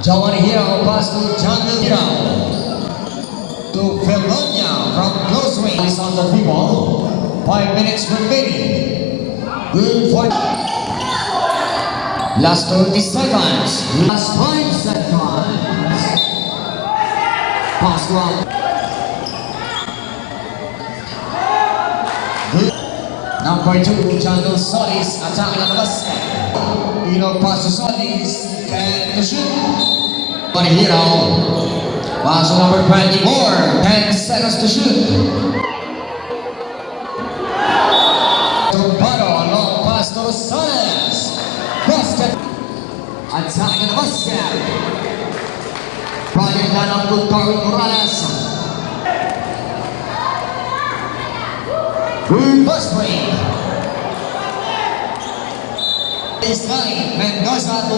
Giovanni Hero pass to Jungle Hero. To Felonia from close range on the free ball. 5 minutes remaining. Good for last 30 seconds. Last 5 seconds. Pass ground. Good. Number 2, Jungle Solis attacking on the basket. Hero pass to Solis and to shoot. Giovanni Hero. Pass to number 24. 10 seconds to shoot. Long pass to Rosales. Basket. Attacking the basket. Project down to Carl Morales. Good bus break. Baseline. Mendoza to